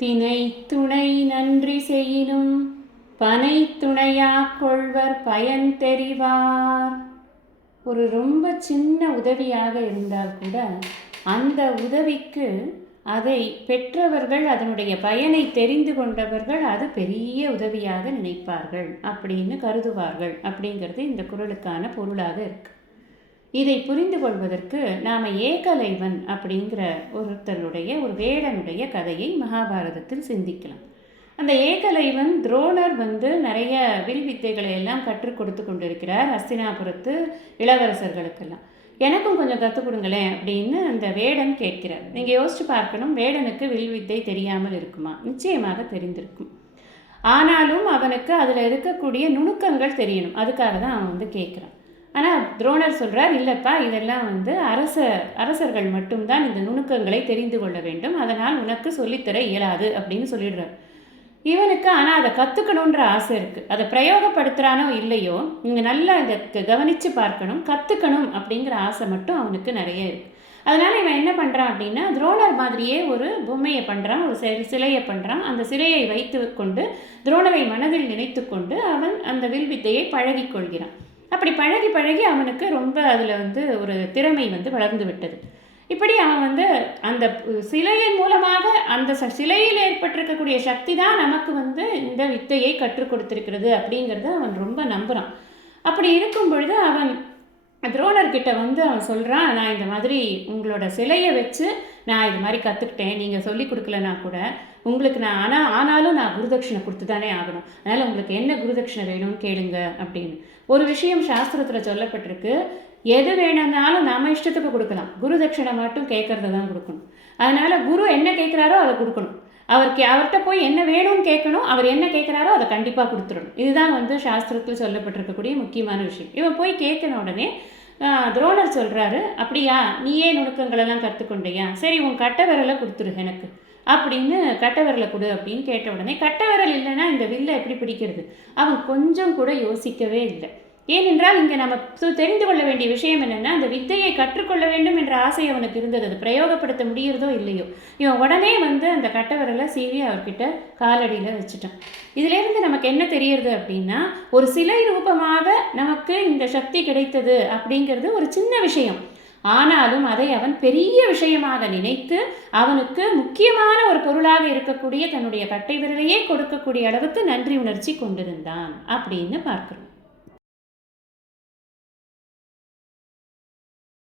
தினை துணை நன்றி செய்யினும் பனை துணையா கொள்வர் பயன் தெரிவார். ஒரு ரொம்ப சின்ன உதவியாக இருந்தால் கூட அந்த உதவிக்கு அதை பெற்றவர்கள் அதனுடைய பயனை தெரிந்து கொண்டவர்கள் அது பெரிய உதவியாக நினைப்பார்கள். அப்படின்னு கருதுவார்கள். அப்படிங்கிறது இந்த குரலுக்கான பொருளாக இருக்குது இதை புரிந்து கொள்வதற்கு நாம் ஏகலைவன் அப்படிங்கிற ஒருத்தருடைய ஒரு வேடனுடைய கதையை மகாபாரதத்தில் சிந்திக்கலாம். அந்த ஏகலைவன் துரோணர் வந்து நிறைய வில் வித்தைகளை எல்லாம் கற்றுக் கொடுத்து கொண்டிருக்கிறார் அஸ்தினாபுரத்து இளவரசர்களுக்கெல்லாம். எனக்கும் கொஞ்சம் கற்றுக் கொடுங்களேன் அப்படின்னு அந்த வேடன் கேட்கிறார். நீங்கள் யோசிச்சு பார்க்கணும் வேடனுக்கு வில் வித்தை தெரியாமல் இருக்குமா? நிச்சயமாக தெரிந்திருக்கும். ஆனாலும் அவனுக்கு அதில் இருக்கக்கூடிய நுணுக்கங்கள் தெரியணும். அதுக்காக தான் அவன் வந்து கேட்குறான். ஆனால் துரோணர் சொல்கிறார் இல்லைப்பா இதெல்லாம் வந்து அரச அரசர்கள் மட்டும்தான் இந்த நுணுக்கங்களை தெரிந்து கொள்ள வேண்டும். அதனால் உனக்கு சொல்லித்தர இயலாது அப்படின்னு சொல்லிடுறார். இவனுக்கு ஆனால் அதை கற்றுக்கணுன்ற ஆசை இருக்குது அதை பிரயோகப்படுத்துகிறானோ இல்லையோ நீங்கள் நல்லா இதை கவனித்து பார்க்கணும் கற்றுக்கணும் அப்படிங்கிற ஆசை மட்டும் அவனுக்கு நிறைய இருக்குது அதனால் இவன் என்ன பண்ணுறான் அப்படின்னா துரோணர் மாதிரியே ஒரு பொம்மையை பண்ணுறான் ஒரு சிலையை பண்ணுறான் அந்த சிலையை வைத்து கொண்டு துரோணரை மனதில் நினைத்து கொண்டு அவன் அந்த வில் வித்தையை அப்படி பழகி பழகி அவனுக்கு ரொம்ப அதில் வந்து ஒரு திறமை வந்து வளர்ந்து விட்டது. இப்படி அவன் வந்து அந்த சிலையின் மூலமாக அந்த சிலையில் ஏற்பட்டிருக்கக்கூடிய சக்தி தான் நமக்கு வந்து இந்த வித்தையை கற்றுக் கொடுத்துருக்கிறது அப்படிங்கிறத அவன் ரொம்ப நம்புகிறான் அப்படி இருக்கும் பொழுது அவன் துரோணர்கிட்ட வந்து அவன் சொல்கிறான் நான் இந்த மாதிரி உங்களோட சிலையை வச்சு நான் இது மாதிரி கற்றுக்கிட்டேன் நீங்கள் சொல்லி கொடுக்கலனா கூட உங்களுக்கு நான் ஆனால் ஆனாலும் நான் குருதட்சிணை கொடுத்து தானே ஆகணும். அதனால் உங்களுக்கு என்ன குருதட்சிணை வேணும்னு கேளுங்க அப்படின்னு. ஒரு விஷயம் சாஸ்திரத்தில் சொல்லப்பட்டிருக்கு எது வேணும்னாலும் நாம் இஷ்டத்துக்கு கொடுக்கலாம். குரு தட்சிணை மட்டும் கேட்கறத தான் கொடுக்கணும். அதனால் குரு என்ன கேட்குறாரோ அதை கொடுக்கணும். அவர் கே அவர்கிட்ட போய் என்ன வேணும்னு கேட்கணும் அவர் என்ன கேட்குறாரோ அதை கண்டிப்பாக கொடுத்துடணும். இதுதான் வந்து சாஸ்திரத்தில் சொல்லப்பட்டிருக்கக்கூடிய முக்கியமான விஷயம். இவன் போய் கேட்கன உடனே துரோணர் சொல்கிறாரு அப்படியா? நீயே நுணுக்கங்களெல்லாம் கற்றுக்கொண்டியா? சரி உன் கட்ட விரலை கொடுத்துரு எனக்கு. அப்படின்னு கட்ட விரலை கொடு அப்படின்னு கேட்ட உடனே கட்ட விரல் இல்லைன்னா இந்த வில்லை எப்படி பிடிக்கிறது? அவன் கொஞ்சம் கூட யோசிக்கவே இல்லை. ஏனென்றால் இங்கே நம்ம தெரிந்து கொள்ள வேண்டிய விஷயம் என்னென்னா அந்த வித்தையை கற்றுக்கொள்ள வேண்டும் என்ற ஆசை அவனுக்கு இருந்தது. அது பிரயோகப்படுத்த முடிகிறதோ இல்லையோ. இவன் உடனே வந்து அந்த கட்டவரலை சீவி அவர்கிட்ட காலடியில் வச்சுட்டான். இதிலேருந்து நமக்கு என்ன தெரியறது அப்படின்னா ஒரு சிலை ரூபமாக நமக்கு இந்த சக்தி கிடைத்தது அப்படிங்கிறது ஒரு சின்ன விஷயம். ஆனாலும் அதை அவன் பெரிய விஷயமாக நினைத்து அவனுக்கு முக்கியமான ஒரு பொருளாக இருக்கக்கூடிய தன்னுடைய கட்டை விரலையே கொடுக்கக்கூடிய அளவுக்கு நன்றி உணர்ச்சி கொண்டிருந்தான் அப்படின்னு பார்க்கிறோம்.